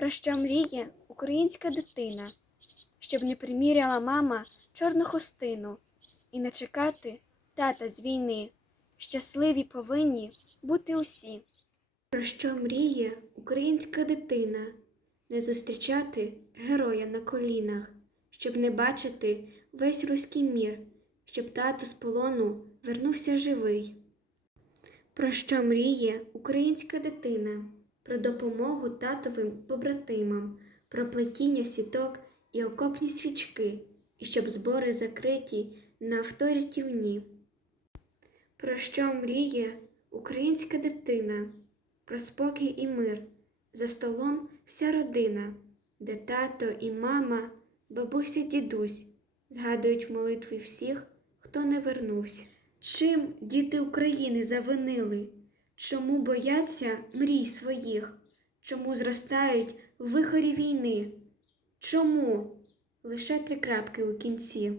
Про що мріє українська дитина, щоб не приміряла мама чорну хустину і не чекати тата з війни. Щасливі повинні бути усі. Про що мріє українська дитина, не зустрічати героя на колінах, щоб не бачити весь руський мір, щоб тато з полону вернувся живий. Про що мріє українська дитина? Про допомогу татовим побратимам, про плетіння сіток і окопні свічки, і щоб збори закриті на авторятівні. Про що мріє українська дитина? Про спокій і мир, за столом вся родина, де тато і мама, бабуся, дідусь згадують молитви всіх, хто не вернувся. Чим діти України завинили? Чому бояться мрій своїх? Чому зростають вихорі війни? Чому? Лише три крапки у кінці.